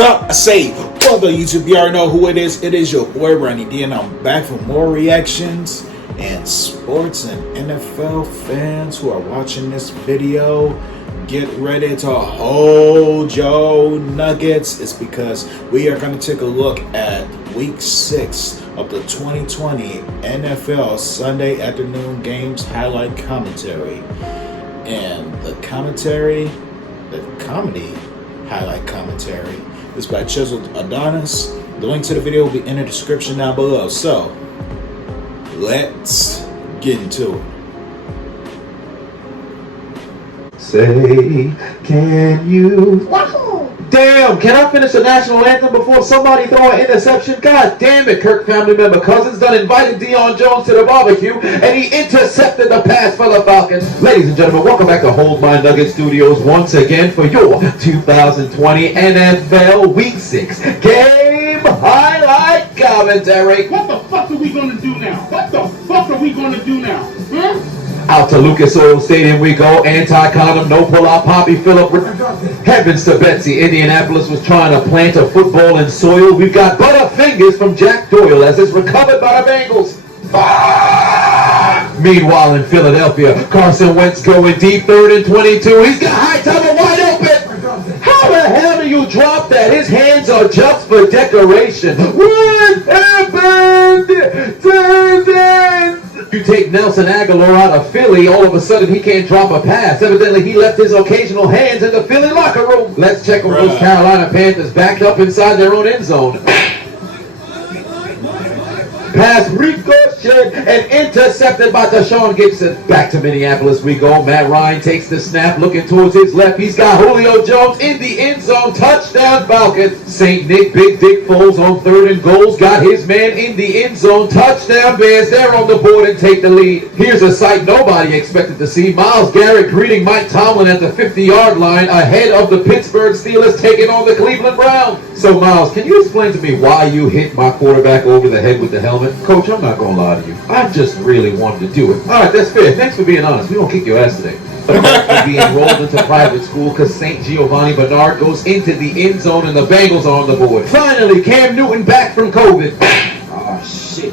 up? I say, brother YouTube, you already know who it is. It is your boy Ronnie D, and I'm back for more reactions and sports and NFL fans who are watching this video. Get ready to hold your nuggets. It's because we are going to take a look at week 6 of the 2020 NFL Sunday afternoon games highlight commentary. And the comedy highlight commentary is by Chiseled Adonis. The link to the video will be in the description down below. So, let's get into it. Say, can you? Wahoo! Damn, can I finish the national anthem before somebody throw an interception? God damn it, Kirk family member Cousins done invited Deion Jones to the barbecue, and he intercepted the pass for the Falcons. Ladies and gentlemen, welcome back to Hold My Nugget Studios once again for your 2020 NFL Week 6 game highlight commentary. What the fuck are we gonna do now? What the fuck are we gonna do now? Huh? Out to Lucas Oil Stadium we go. Anti-condom, no pull-out, Poppy Phillip. Heavens to Betsy. Indianapolis was trying to plant a football in soil. We've got Butterfingers from Jack Doyle as it's recovered by the Bengals. Meanwhile in Philadelphia, Carson Wentz going deep, 3rd and 22. He's got Hightower wide open. How the hell do you drop that? His hands are just for decoration. What happened to this? You take Nelson Aguilar out of Philly, all of a sudden he can't drop a pass. Evidently he left his occasional hands in the Philly locker room. Let's check on those Carolina Panthers backed up inside their own end zone. Pass ricocheted and intercepted by Deshaun Gibson. Back to Minneapolis we go. Matt Ryan takes the snap, looking towards his left. He's got Julio Jones in the end zone. Touchdown Falcons. St. Nick, Big Dick Foles on 3rd and goals. Got his man in the end zone. Touchdown Bears. They're on the board and take the lead. Here's a sight nobody expected to see. Myles Garrett greeting Mike Tomlin at the 50-yard line ahead of the Pittsburgh Steelers taking on the Cleveland Browns. So Myles, can you explain to me why you hit my quarterback over the head with the helmet? Coach, I'm not going to lie to you. I just really wanted to do it. All right, that's fair. Thanks for being honest. We don't kick your ass today. But be enrolled into private school because St. Giovanni Bernard goes into the end zone and the Bengals are on the board. Finally, Cam Newton back from COVID. Oh, shit.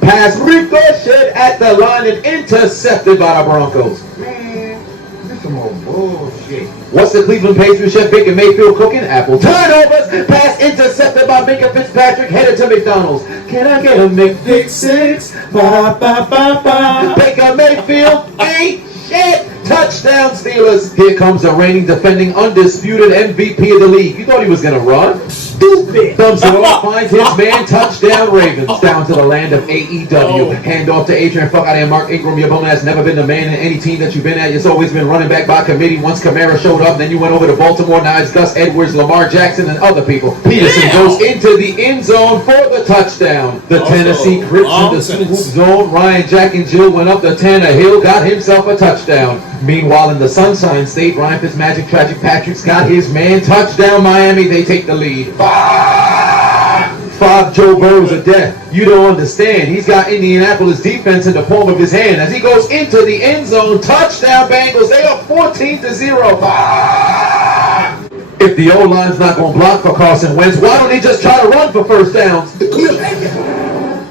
Pass ricocheted at the line and intercepted by the Broncos. Man, this is some more bullshit. What's the Cleveland Patriots chef Baker Mayfield cooking? Apple turnovers. Pass intercepted by Minka Fitzpatrick, headed to McDonald's. Can I get a McFix? Ba ba ba ba. Baker Mayfield ain't shit. Touchdown Steelers. Here comes the reigning, defending, undisputed MVP of the league. You thought he was gonna run? Stupid. Thumbs it off, finds his man. Touchdown Ravens. Down to the land of AEW. Hand off to Adrian. Fuck out of here, Mark Ingram. Your bum has never been the man in any team that you've been at. It's always been running back by committee. Once Kamara showed up, then you went over to Baltimore. Now it's Gus Edwards, Lamar Jackson, and other people. Peterson goes into the end zone for the touchdown. The Tennessee Crips in the swoop zone. Ryan Jack and Jill went up the Tannehill, got himself a touchdown. Meanwhile, in the Sunshine State, Ryan Fitzmagic Tragic Patrick's got his man. Touchdown Miami, they take the lead. 5 Joe Burrows of death. You don't understand. He's got Indianapolis defense in the palm of his hand as he goes into the end zone. Touchdown Bengals. They are 14-0. If the O-line's not going to block for Carson Wentz, why don't he just try to run for first downs?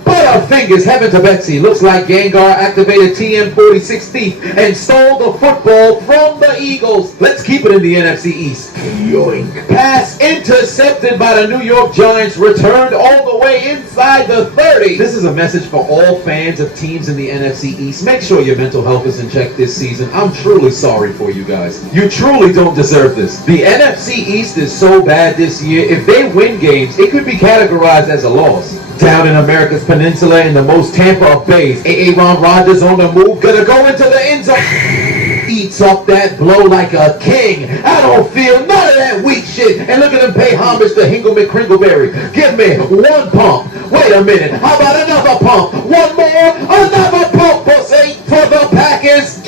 Butterfingers, heaven to Betsy. Looks like Gengar activated TM46 Thief and stole the football from the Eagles. Let's keep it in the NFC East. Yoink. Pass intercepted by the New York Giants, returned all the way inside the 30. This is a message for all fans of teams in the NFC East. Make sure your mental health is in check this season. I'm truly sorry for you guys. You truly don't deserve this. The NFC East is so bad this year. If they win games, it could be categorized as a loss. Down in America's Peninsula in the most Tampa of bays, Aaron Rodgers on the move, gonna go into the end zone. Eats up that blow like a king. I don't feel none of that weak shit. And look at him pay homage to Hingle McCringleberry. Give me one pump. Wait a minute. How about another pump? One more. Another pump for the Packers.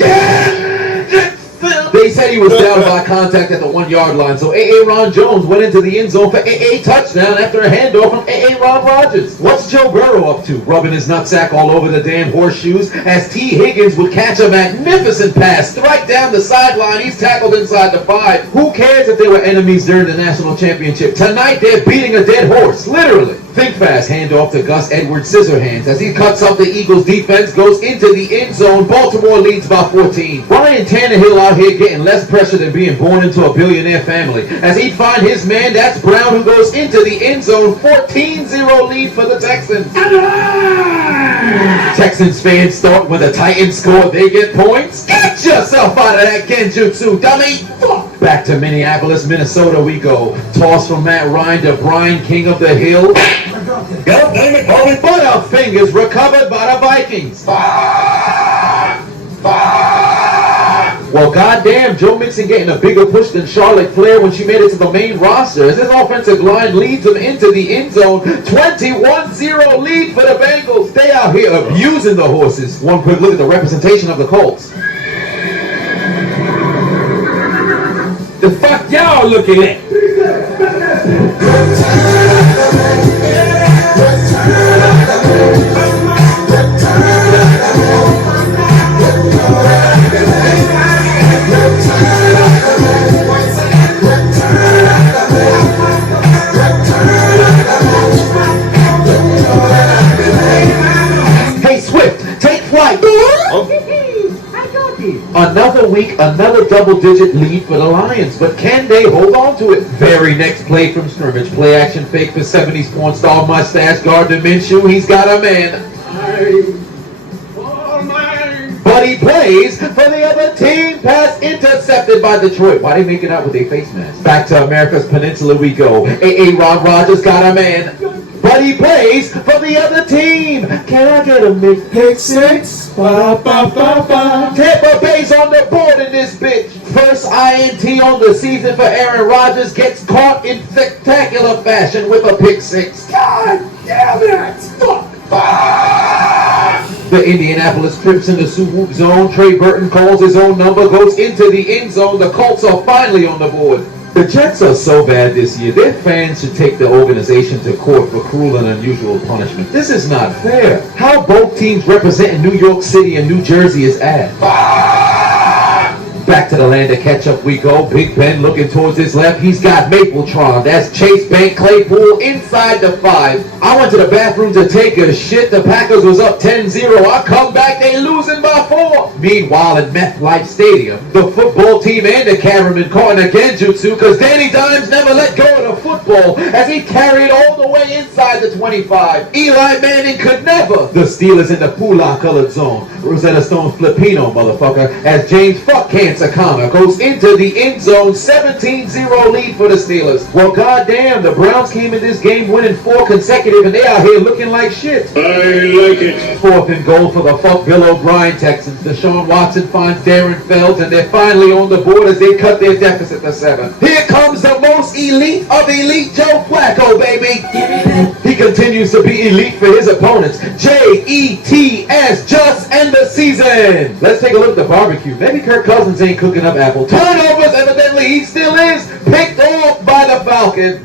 They said he was was down by contact at the 1 yard line, so Aaron Jones went into the end zone for a touchdown after a handoff from Aaron Rodgers. What's Joe Burrow up to? Rubbing his nutsack all over the damn horseshoes as T. Higgins would catch a magnificent pass strike down the sideline. He's tackled inside the 5. Who cares if they were enemies during the national championship? Tonight they're beating a dead horse, literally. Think fast, handoff to Gus Edwards Scissorhands as he cuts up the Eagles defense, goes into the end zone. Baltimore leads by 14. Ryan Tannehill out here getting less pressure than being born into a billionaire family as he find his man, that's Brown, who goes into the end zone. 14-0 lead for the Texans. Texans fans start when the Titans score, they get points. Get yourself out of that genjutsu, dummy. Fuck. Back to Minneapolis, Minnesota we go. Toss from Matt Ryan to Brian King of the Hill. Go, baby, holy Butterfingers recovered by the Vikings. Well, goddamn, Joe Mixon getting a bigger push than Charlotte Flair when she made it to the main roster as this offensive line leads them into the end zone. 21-0 lead for the Bengals. They out here abusing the horses. One quick look at the representation of the Colts. The fuck y'all looking at? Hey Swift, take flight. Another week, another double-digit lead for the Lions, but can they hold on to it? Very next play from scrimmage, play action fake for 70s porn star mustache Gardner Minshew. He's got a man. But he plays for the other team. Pass intercepted by Detroit. Why they make it out with their face mask? Back to America's Peninsula we go. Aaron Rodgers got a man. But he plays for the other team. Can I get a mix? Pick six? Tampa Bay's on the board in this bitch. First INT on the season for Aaron Rodgers gets caught in spectacular fashion with a pick six. God damn it! Fuck! The Indianapolis Crips in the swoop zone. Trey Burton calls his own number, goes into the end zone. The Colts are finally on the board. The Jets are so bad this year, their fans should take the organization to court for cruel and unusual punishment. This is not fair. How both teams representing New York City and New Jersey is at. Back to the land of ketchup we go. Big Ben looking towards his left. He's got Mapletron. That's Chase Bank Claypool inside the 5. I went to the bathroom to take a shit. The Packers was up 10-0. I come back, they losing by 4. Meanwhile, at MetLife Stadium, the football team and the cameraman caught in a genjutsu because Danny Dimes never let go of the football as he carried all the way inside the 25. Eli Manning could never. The Steelers in the Pula colored zone. Rosetta Stone's Filipino, motherfucker, as James Fuck Cancer Connor goes into the end zone. 17-0 lead for the Steelers. Well, goddamn, the Browns came in this game winning 4 consecutive and they out here looking like shit. I like it. 4th and goal for the fuck Bill O'Brien Texans. Deshaun Watson finds Darren Fells and they're finally on the board as they cut their deficit to 7. Here comes the most elite of elite, Joe Flacco, baby. He continues to be elite for his opponents. Jets, just end the season. Let's take a look at the barbecue. Maybe Kirk Cousins ain't cooking up apple. Turnovers, evidently he still is. Picked off by the Falcons.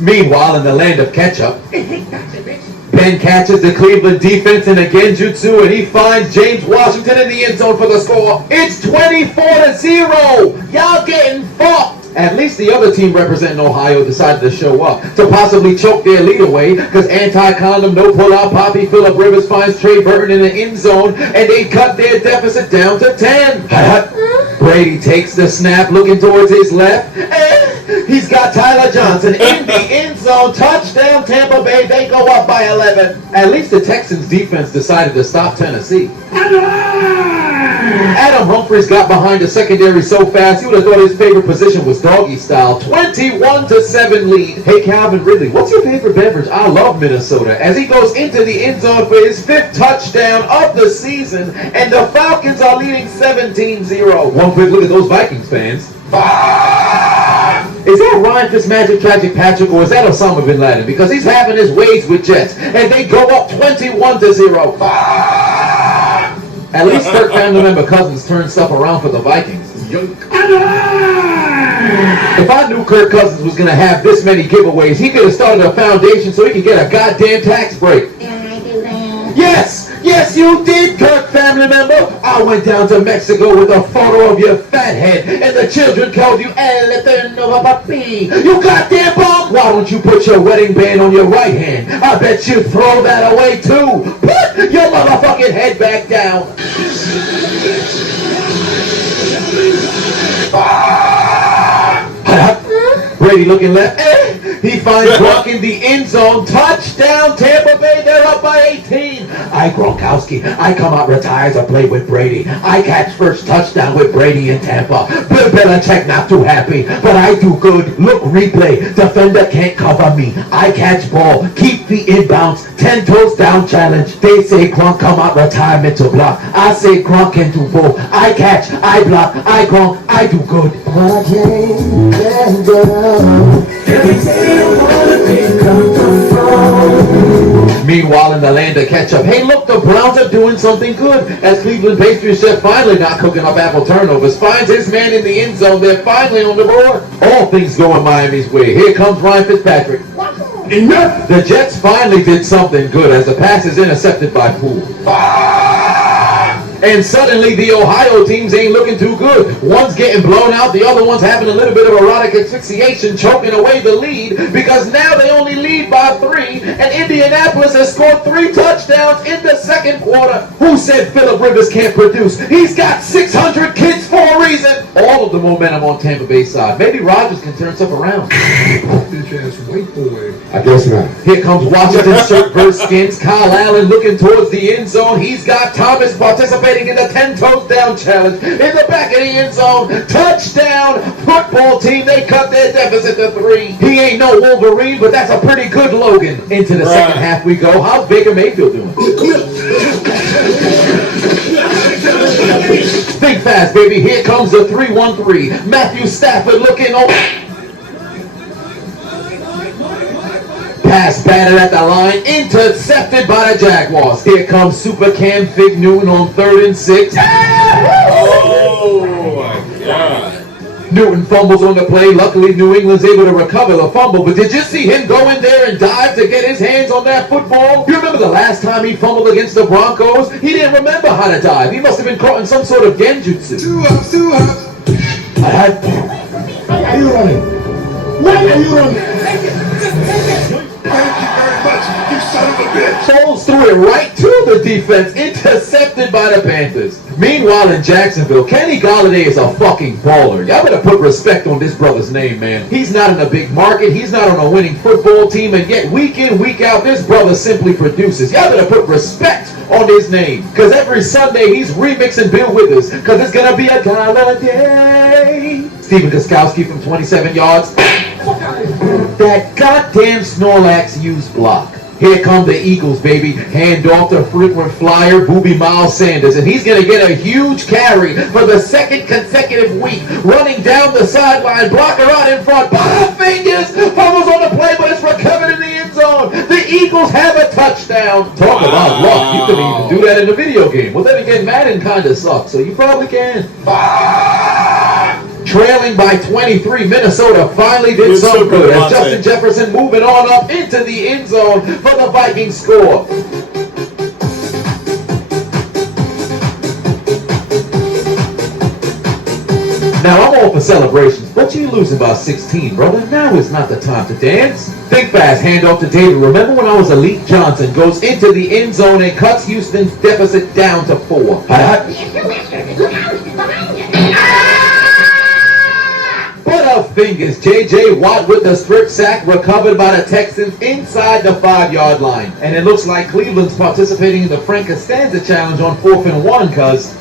Meanwhile, in the land of ketchup, Ben catches the Cleveland defense in a genjutsu and he finds James Washington in the end zone for the score. It's 24-0. Y'all getting fucked. At least the other team representing Ohio decided to show up to possibly choke their lead away because anti-condom, no pull-out Poppy Phillip Rivers finds Trey Burton in the end zone and they cut their deficit down to 10. Brady takes the snap looking towards his left and he's got Tyler Johnson in the end zone. Touchdown Tampa Bay. They go up by 11. At least the Texans defense decided to stop Tennessee. Adam Humphries got behind the secondary so fast, he would have thought his favorite position was doggy style. 21-7 lead. Hey, Calvin Ridley, what's your favorite beverage? I love Minnesota. As he goes into the end zone for his 5th touchdown of the season, and the Falcons are leading 17-0. One quick look at those Vikings fans. Is that Ryan Fitzmagic Tragic Patrick or is that Osama Bin Laden? Because he's having his ways with Jets, and they go up 21-0. At least third family member Cousins turned stuff around for the Vikings. If I knew Kirk Cousins was gonna have this many giveaways, he could have started a foundation so he could get a goddamn tax break. Did I do that? Yes, you did, Kirk family member. I went down to Mexico with a photo of your fat head, and the children called you El Eterno Papi. You goddamn bum! Why don't you put your wedding band on your right hand? I bet you'd throw that away too. Put your motherfucking head back down. Brady looking left. He finds Gronk in the end zone. Touchdown, Tampa Bay. They're up by 18. I, Gronkowski, I come out retired to play with Brady. I catch first touchdown with Brady in Tampa. Bill Belichick not too happy, but I do good. Look, replay. Defender can't cover me. I catch ball. Keep the inbounds. 10 toes down challenge. They say Gronk come out retirement to block. I say Gronk can do both. I catch, I block, I Gronk, I do good. I can't let go. Every day I wanna pick up the phone. Meanwhile, in the land of ketchup, hey look, the Browns are doing something good. As Cleveland pastry chef, finally not cooking up apple turnovers, finds his man in the end zone. They're finally on the board. All things going Miami's way. Here comes Ryan Fitzpatrick. Enough! The Jets finally did something good as the pass is intercepted by Poole. And suddenly the Ohio teams ain't looking too good. One's getting blown out, the other one's having a little bit of erotic asphyxiation, choking away the lead, because now they only lead by 3, and Indianapolis has scored 3 touchdowns in the second quarter. Who said Phillip Rivers can't produce? He's got 600 kids for a reason. All of the momentum on Tampa Bay side. Maybe Rodgers can turn stuff around. Bitch ass white boy. I guess not. Here comes Washington shirt versus skins. Kyle Allen looking towards the end zone. He's got Thomas participating in the 10 toes down challenge. In the back of the end zone. Touchdown football team. They cut their deficit to 3. He ain't no Wolverine, but that's a pretty good Logan. Into the second half we go. How's Baker Mayfield doing? Think fast, baby. Here comes the 3-1-3. Matthew Stafford looking over. Pass batted at the line, intercepted by the Jaguars. Here comes Super Cam Fig Newton on 3rd and 6. Oh my God. Newton fumbles on the play. Luckily, New England's able to recover the fumble. But did you see him go in there and dive to get his hands on that football? You remember the last time he fumbled against the Broncos? He didn't remember how to dive. He must have been caught in some sort of genjutsu. Two ups. Why are you running? Why are you running? Thank you very much, you son of a bitch. Falls through it right to the defense, intercepted by the Panthers. Meanwhile in Jacksonville, Kenny Golladay is a fucking baller. Y'all better put respect on this brother's name, man. He's not in a big market, he's not on a winning football team, and yet week in, week out, this brother simply produces. Y'all better put respect on his name, because every Sunday he's remixing Bill Withers, because it's gonna be a Golladay. Stephen Gostkowski from 27 yards. That goddamn Snorlax used block. Here come the Eagles, baby. Hand off to frequent flyer, Booby Miles Sanders. And he's going to get a huge carry for the second consecutive week. Running down the sideline, blocker out in front. Butterfingers fumbles on the play, but it's recovered in the end zone. The Eagles have a touchdown. Talk about luck. You can even do that in a video game. Well, then again, Madden kind of sucks, so you probably can. Trailing by 23, Minnesota finally did some good as Justin Jefferson moving on up into the end zone for the Vikings score. Now I'm all for celebrations, but you're losing by 16, brother. Now is not the time to dance. Think fast, hand off to David. Remember when I was Elite Johnson goes into the end zone and cuts Houston's deficit down to 4. Fingers. J.J. Watt with the strip sack recovered by the Texans inside the 5-yard line. And it looks like Cleveland's participating in the Frank Costanza challenge on 4th and 1 because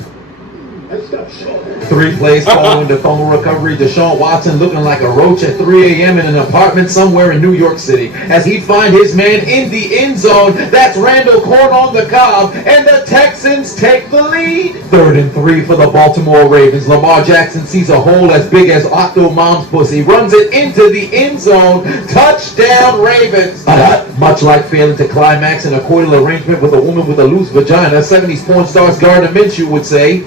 3 plays following the fumble recovery. Deshaun Watson looking like a roach at 3 a.m. in an apartment somewhere in New York City as he'd find his man in the end zone. That's Randall Corn on the cob, and the Texans take the lead. 3rd and 3 for the Baltimore Ravens. Lamar Jackson sees a hole as big as Octo Mom's pussy, runs it into the end zone. Touchdown Ravens. Much like failing to climax in a coital arrangement with a woman with a loose vagina, 70s porn stars Gardner Minshew would say,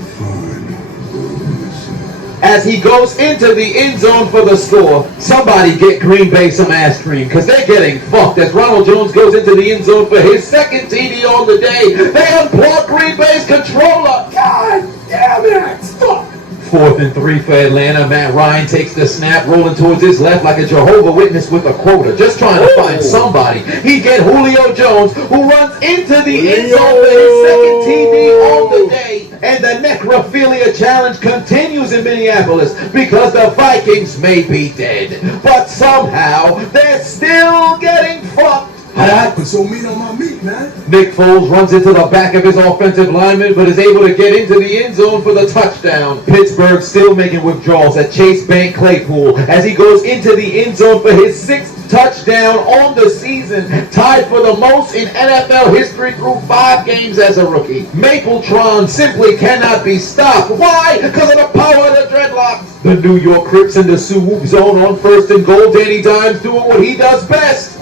as he goes into the end zone for the score. Somebody get Green Bay some ice cream, because they're getting fucked as Ronald Jones goes into the end zone for his second TD on the day. They unplug Green Bay's controller. God damn it! Fuck! 4th and 3 for Atlanta. Matt Ryan takes the snap, rolling towards his left like a Jehovah Witness with a quota, just trying to find somebody. He get Julio Jones, who runs into the end zone for his second TD on the day. And the necrophilia challenge continues in Minneapolis because the Vikings may be dead, but somehow they're still getting fucked. I put some meat on my meat, man. Nick Foles runs into the back of his offensive lineman, but is able to get into the end zone for the touchdown. Pittsburgh still making withdrawals at Chase Bank Claypool as he goes into the end zone for his 6th touchdown on the season, tied for the most in NFL history through 5 games as a rookie. Mapletron simply cannot be stopped. Why? Because of the power of the dreadlocks. The New York Crips in the swoop zone on 1st and goal. Danny Dimes doing what he does best.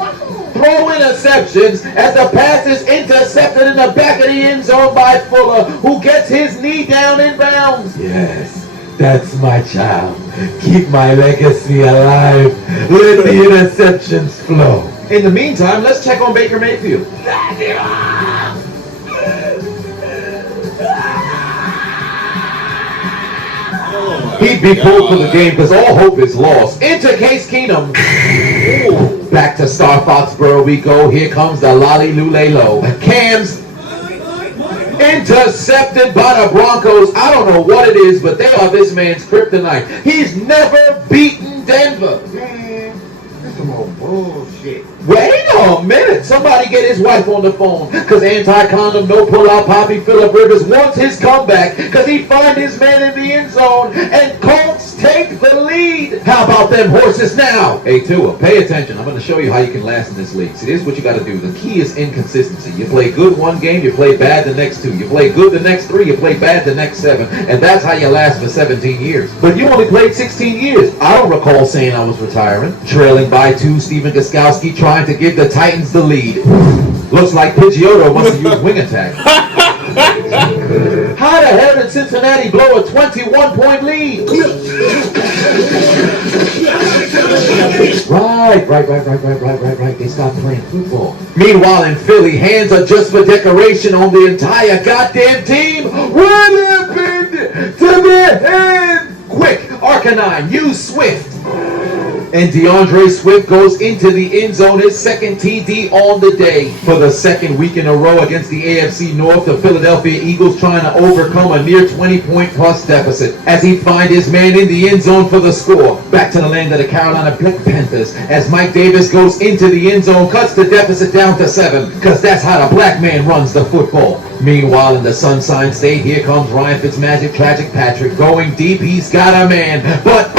Throw interceptions as the pass is intercepted in the back of the end zone by Fuller, who gets his knee down in bounds. Yes, that's my child. Keep my legacy alive. Let the interceptions flow. In the meantime, let's check on Baker Mayfield. He'd be pulled for the game because all hope is lost. Enter Case Keenum. Back to Star Foxborough we go. Here comes the Lolly Lulelo. Cam's intercepted by the Broncos. I don't know what it is, but they are this man's kryptonite. He's never beaten Denver. That's some old bullshit. Wait a minute. Somebody get his wife on the phone, because anti-condom, no pull-out Poppy Phillip Rivers wants his comeback because he find his man in the end zone and Colts take the lead. How about them horses now? Hey, Tua, pay attention. I'm going to show you how you can last in this league. See, this is what you got to do. The key is inconsistency. You play good one game, you play bad the next 2. You play good the next 3, you play bad the next 7. And that's how you last for 17 years. But you only played 16 years. I don't recall saying I was retiring. Trailing by 2, Stephen Gostkowski trying to give the Titans the lead. Looks like Pidgeotto wants to use wing attack. How the hell did Cincinnati blow a 21-point lead? Right. They stopped playing football. Meanwhile, in Philly, hands are just for decoration on the entire goddamn team. What happened to their hand? Quick, Arcanine, use Swift. And DeAndre Swift goes into the end zone, his second TD on the day. For the second week in a row against the AFC North, the Philadelphia Eagles trying to overcome a near 20-point plus deficit as he finds his man in the end zone for the score. Back to the land of the Carolina Black Panthers as Mike Davis goes into the end zone, cuts the deficit down to 7, because that's how the black man runs the football. Meanwhile, in the Sunshine State, here comes Ryan Fitzmagic, Tragic Patrick, going deep. He's got a man, but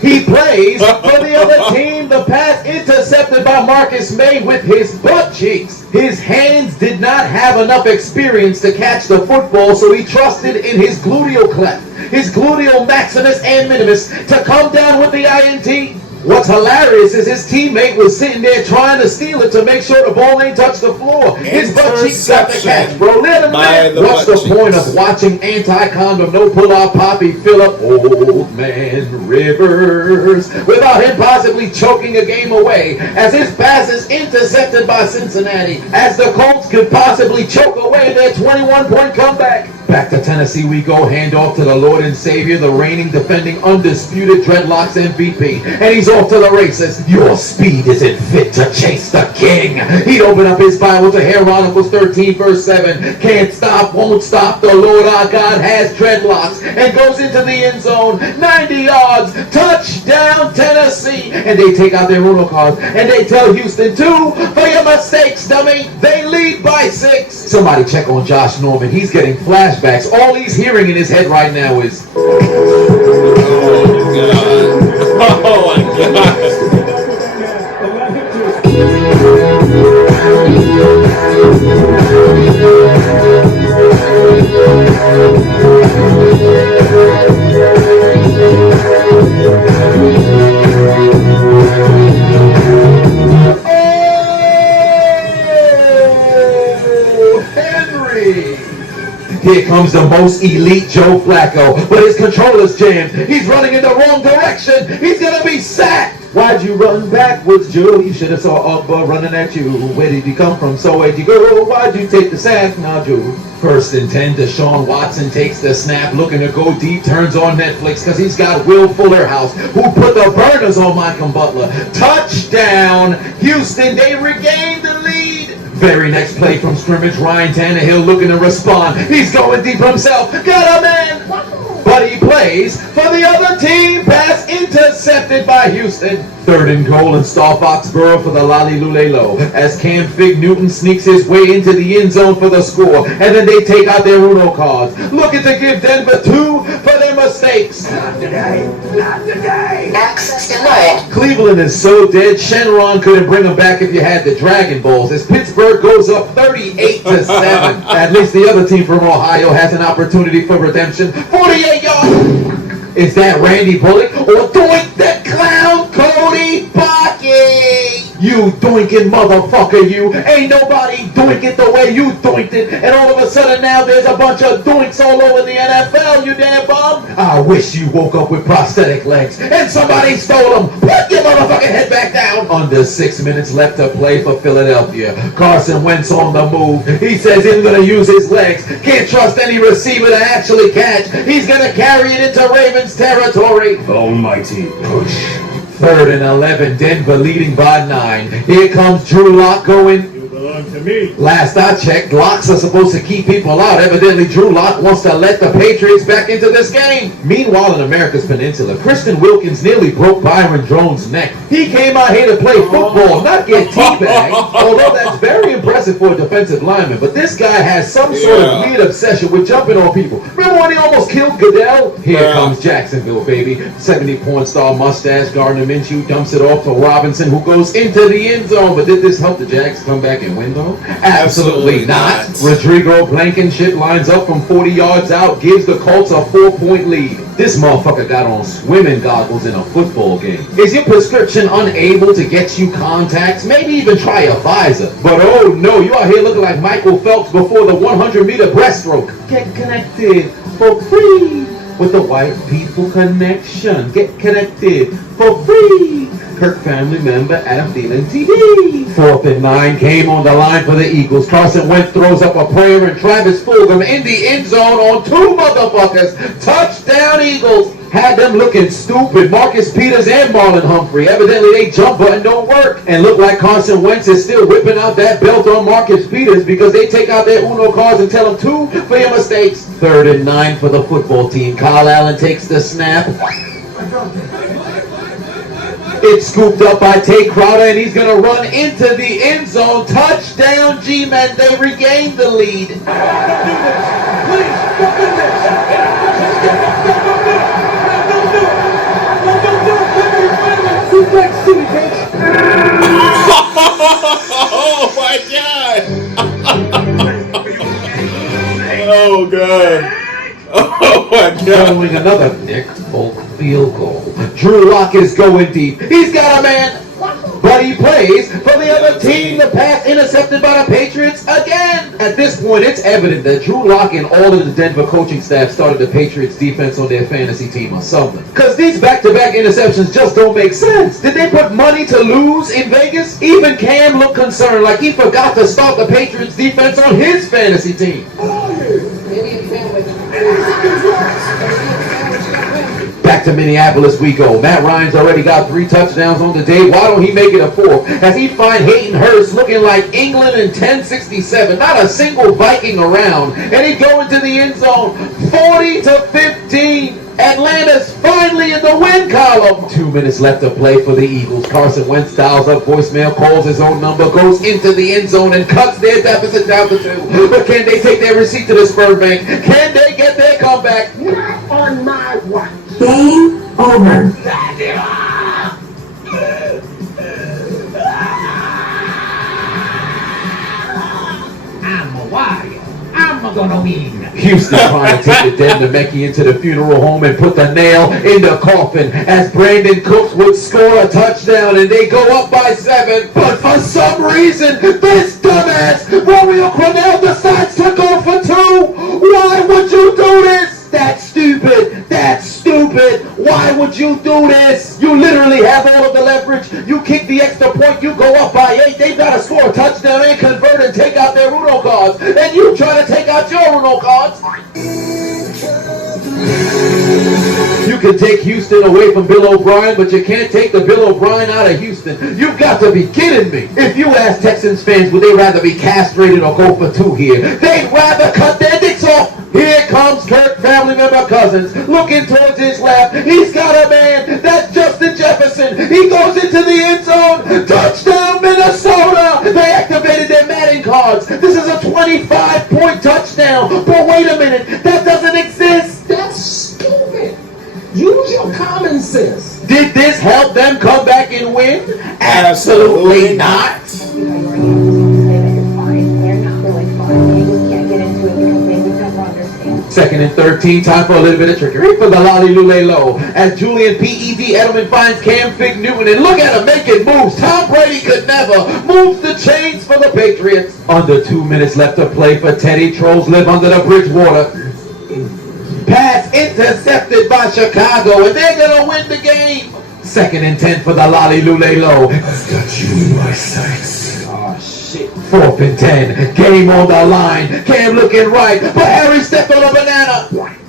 he plays for the other team. The pass intercepted by Marcus May with his butt cheeks. His hands did not have enough experience to catch the football, so he trusted in his gluteal cleft, his gluteal maximus and minimus, to come down with the INT. What's hilarious is his teammate was sitting there trying to steal it to make sure the ball ain't touched the floor. His butt cheeks got the catch, bro. Let him know. What's the point of watching anti-condom, no pull-out Poppy Phillip, old man Rivers, without him possibly choking a game away as his pass is intercepted by Cincinnati, as the Colts could possibly choke away their 21-point comeback. Back to Tennessee we go, hand off to the Lord and Savior, the reigning, defending, undisputed Dreadlocks MVP. And he's off to the races. Your speed isn't fit to chase the king. He'd open up his Bible to Chronicles 13, verse 7. Can't stop, won't stop, the Lord our God has dreadlocks. And goes into the end zone, 90 yards, touchdown Tennessee. And they take out their Uno cards, and they tell Houston, 2 for your mistakes, dummy. They lead by 6. Somebody check on Josh Norman. He's getting flashbacks. All he's hearing in his head right now is, Oh my God. Here comes the most elite Joe Flacco, but his controller's jammed. He's running in the wrong direction. He's gonna be sacked. Why'd you run backwards, Joe? You should have saw Ugba running at you. Where did you come from? So where'd you go? Why'd you take the sack? Now, Joe. 1st and 10, Deshaun Watson takes the snap, looking to go deep, turns on Netflix because he's got Will Fullerhouse, who put the burners on Malcolm Butler. Touchdown, Houston, they regained the lead. Very next play from scrimmage, Ryan Tannehill looking to respond. He's going deep himself. Got a man! But he plays for the other team. Pass intercepted by Houston. 3rd and goal and Star Foxborough for the Lollylulelo as Cam Fig Newton sneaks his way into the end zone for the score. And then they take out their Uno cards, looking to give Denver 2 for their mistakes. Not today. Not today. Access denied. Cleveland is so dead, Shenron couldn't bring them back if you had the Dragon Balls, as Pittsburgh goes up 38-7. At least the other team from Ohio has an opportunity for redemption. 48 yards. Is that Randy Bullock or doink that clown Cody Pocket? You doinking motherfucker, you. Ain't nobody doink it the way you doinked it. And all of a sudden now there's a bunch of doinks all over the NFL, you damn bum. I wish you woke up with prosthetic legs and somebody stole them. Put your motherfucking head back down. Under 6 minutes left to play for Philadelphia. Carson Wentz on the move. He says he's going to use his legs. Can't trust any receiver to actually catch. He's going to carry it into Ravens territory. Almighty push. 3rd and 11, Denver leading by 9. Here comes Drew Lock going. You belong to me. Last I checked, locks are supposed to keep people out. Evidently, Drew Lock wants to let the Patriots back into this game. Meanwhile, in America's Peninsula, Kristen Wilkins nearly broke Byron Drone's neck. He came out here to play football, not get teabagged. Although that's very impressive for a defensive lineman. But this guy has some sort of weird obsession with jumping on people. Remember when he almost killed Goodell? Here comes Jacksonville, baby. 70-point star mustache. Gardner Minshew dumps it off to Robinson, who goes into the end zone. But did this help the Jags come back and win, though? Absolutely not. Rodrigo Blankenship lines up from 40 yards out, gives the Colts a 4-point lead. This motherfucker got on swimming goggles in a football game. Is your prescription unable to get you contacts? Maybe even try a visor. But oh no, you out here looking like Michael Phelps before the 100-meter breaststroke. Get connected for free with the White People Connection. Get connected for free. Kirk family member Adam Thielen TV. 4th and 9 came on the line for the Eagles. Carson Wentz throws up a prayer and Travis Fulgham in the end zone on 2 motherfuckers. Touchdown Eagles. Had them looking stupid. Marcus Peters and Marlon Humphrey. Evidently they jump button don't work. And look like Carson Wentz is still whipping out that belt on Marcus Peters because they take out their Uno cards and tell him 2 for your mistakes. 3rd and 9 for the football team. Kyle Allen takes the snap. It's scooped up by Tate Crowder, and he's going to run into the end zone. Touchdown, G-Men. They regained the lead. Please, don't do this. Oh my god! Oh god! Oh my god! Following another Nick Folk field goal. Drew Lock is going deep. He's got a man, but he plays for the other team. The pass intercepted by the Patriots again. At this point, it's evident that Drew Lock and all of the Denver coaching staff started the Patriots defense on their fantasy team or something. Because these back-to-back interceptions just don't make sense. Did they put money to lose in Vegas? Even Cam looked concerned, like he forgot to start the Patriots defense on his fantasy team. Back to Minneapolis we go. Matt Ryan's already got 3 touchdowns on the day. Why don't he make it a 4th? As he find Hayden Hurst looking like England in 1067. Not a single Viking around. And he go into the end zone. 40-15. Atlanta's finally in the win column. 2 minutes left to play for the Eagles. Carson Wentz dials up voicemail, calls his own number, goes into the end zone and cuts their deficit down to 2. But can they take their receipt to the Spur Bank? Can they get their comeback? Not on my watch. Game over. I'm a warrior. I'm gonna win. Houston trying to take the dead Nemeki into the funeral home and put the nail in the coffin as Brandon Cooks would score a touchdown and they go up by 7. But for some reason, this dumbass Romeo Cornell decides to go for 2. Why would you do this? That's stupid. That's stupid. Why would you do this? You literally have all of the leverage. You kick the extra point. You go up by 8. They've got to score a touchdown and convert and take out their Uno cards. And you try to take out your Uno cards. You can take Houston away from Bill O'Brien, but you can't take the Bill O'Brien out of Houston. You've got to be kidding me. If you ask Texans fans, would they rather be castrated or go for 2 here? They'd rather cut their dicks off. Here comes Kirk family member Cousins, looking towards his left. He's got a man. That's Justin Jefferson. He goes into the end zone. Touchdown, Minnesota. They activated their Madden cards. This is a 25-point touchdown. But wait a minute. That doesn't exist. That's stupid. Use your common sense. Did this help them come back and win? Absolutely not. Second and 13, time for a little bit of trickery for the Lolly Lule Low. As Julian P.E.D. Edelman finds Cam Fig Newton, and look at him making moves. Tom Brady could never. Moves the chains for the Patriots. Under 2 minutes left to play for Teddy. Trolls live under the Bridgewater. Pass intercepted by Chicago, and they're going to win the game. Second and 10 for the Lolly Lule Low. I've got you in my sights. Oh, shit. 4th and 10. Game on the line. Cam looking right, but Harry stepped on a banana. What?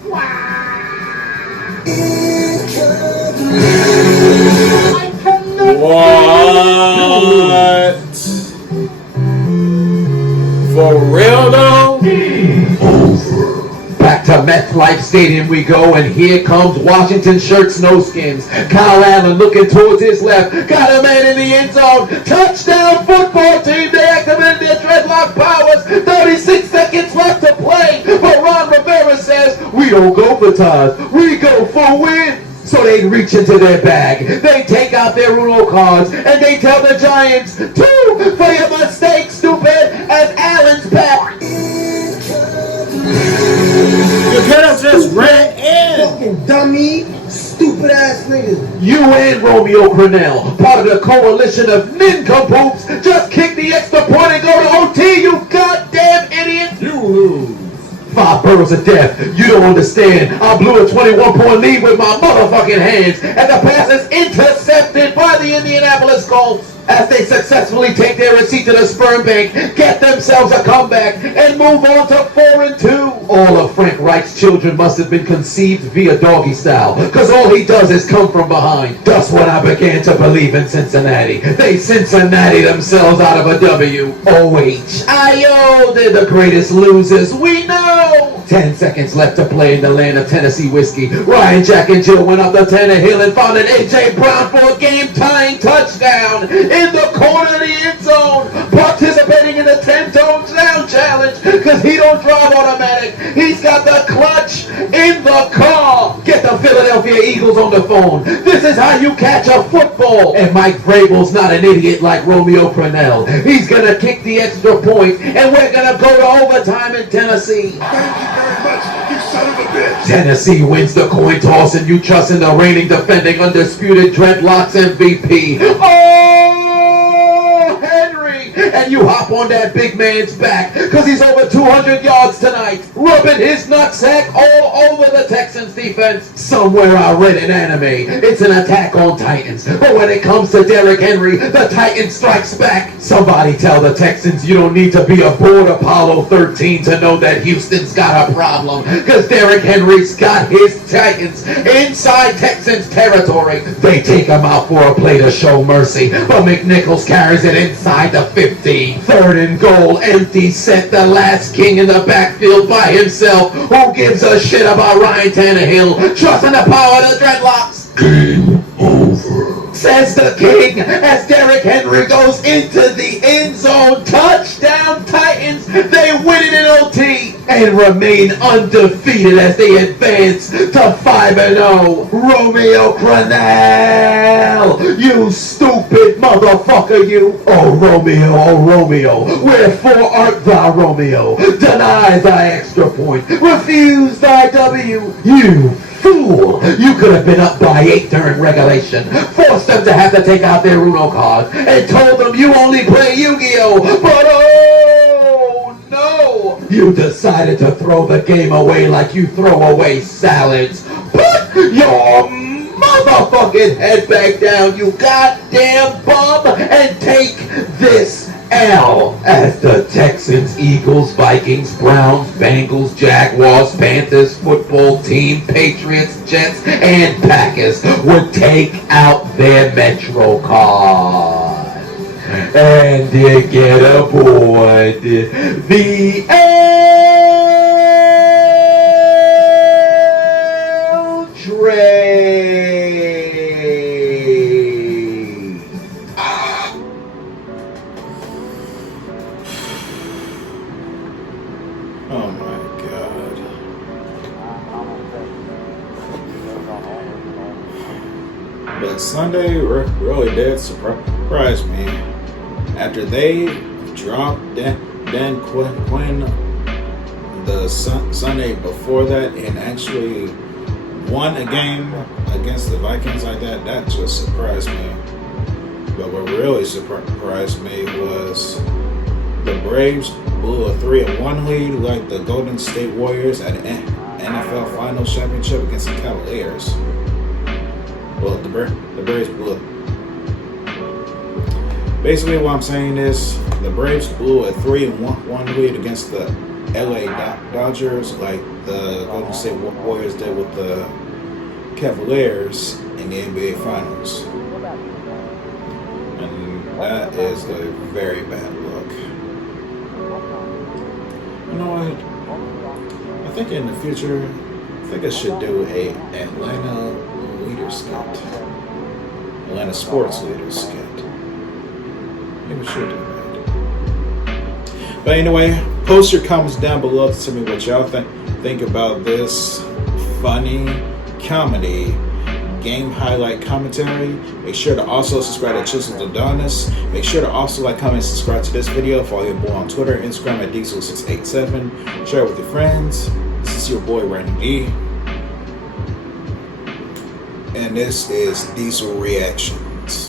For real though? Back to MetLife Stadium we go, and here comes Washington shirt snowskins. Kyle Allen looking towards his left. Got a man in the end zone. Touchdown football team. They activated their dreadlock powers. 36 seconds left to play. But Ron Rivera says, we don't go for ties. We go for wins. So they reach into their bag. They take out their Uno cards, and they tell the Giants, 2 for your mistake, stupid, as Allen's back. You could have just ran in. Fucking dummy, stupid ass niggas. You and Romeo Crennel, part of the coalition of nincompoops, just kick the extra point and go to OT, you goddamn idiot. You lose. 5 boroughs of death. You don't understand. I blew a 21-point lead with my motherfucking hands, and the pass is intercepted by the Indianapolis Colts. As they successfully take their receipt to the sperm bank, get themselves a comeback, and move on to 4-2. All of Frank Reich's children must have been conceived via doggy style, because all he does is come from behind. Thus when I began to believe in Cincinnati. They Cincinnati themselves out of a W-O-H-I-O. They're the greatest losers we know. 10 seconds left to play in the land of Tennessee whiskey. Ryan, Jack, and Jill went up the Tannehill and found an A.J. Brown for a game-tying touchdown in the corner of the end zone, participating in the 10 tones down challenge, because he don't drive automatic. He's got the clutch in the car. Get the Philadelphia Eagles on the phone. This is how you catch a football. And Mike Vrabel's not an idiot like Romeo Crennel. He's going to kick the extra point, and we're going to go to overtime in Tennessee. Thank you very much, you son of a bitch. Tennessee wins the coin toss, and you trust in the reigning, defending, undisputed dreadlocks MVP. And you hop on that big man's back, because he's over 200 yards tonight, rubbing his nutsack all over the Texans defense. Somewhere I read an anime, it's an attack on Titans, but when it comes to Derrick Henry, the Titan strikes back. Somebody tell the Texans you don't need to be aboard Apollo 13 to know that Houston's got a problem, because Derrick Henry's got his Titans inside Texans territory. They take him out for a play to show mercy, but McNichols carries it inside the 50. 3rd and goal, empty set, the last king in the backfield by himself. Who gives a shit about Ryan Tannehill? Trusting the power of the dreadlocks. Game over, says the king, as Derrick Henry goes into the end zone. Touchdown Titans. They win it in OT and remain undefeated as they advance to 5-0. Romeo Crennel, you stupid motherfucker, you. Oh Romeo, wherefore art thou, Romeo? Deny thy extra point, refuse thy W, you fool. You could have been up by 8 during regulation, forced them to have to take out their Uno card, and told them you only play Yu-Gi-Oh! But oh no! You decided to throw the game away like you throw away salads. Put your motherfucking head back down, you goddamn bum, and take this L as the Texans, Eagles, Vikings, Browns, Bengals, Jaguars, Panthers, football team, Patriots, Jets, and Packers would take out their Metro card and get aboard the L train. Oh my God. But Sunday really did surprise me. After they dropped Dan Quinn the Sunday before that and actually won a game against the Vikings like that, that just surprised me. But what really surprised me was the Braves blew a 3-1 lead like the Golden State Warriors at an NFL Finals Championship against the Cavaliers. Well, the Braves blew it. Basically, what I'm saying is the Braves blew a 3-1 lead against the LA Dodgers like the Golden State Warriors did with the Cavaliers in the NBA Finals. And that is a very bad look. You know what? I think in the future, I think I should do a Atlanta leader skit. Atlanta sports leader skit. Maybe we should do that. But anyway, post your comments down below to tell me what y'all think about this funny comedy game highlight commentary. Make sure to also subscribe to Chiseled Adonis. Make sure to also like, comment, and subscribe to this video. Follow your boy on Twitter, Instagram at Diesel687. Share it with your friends. This is your boy Randy D. And this is Diesel Reactions.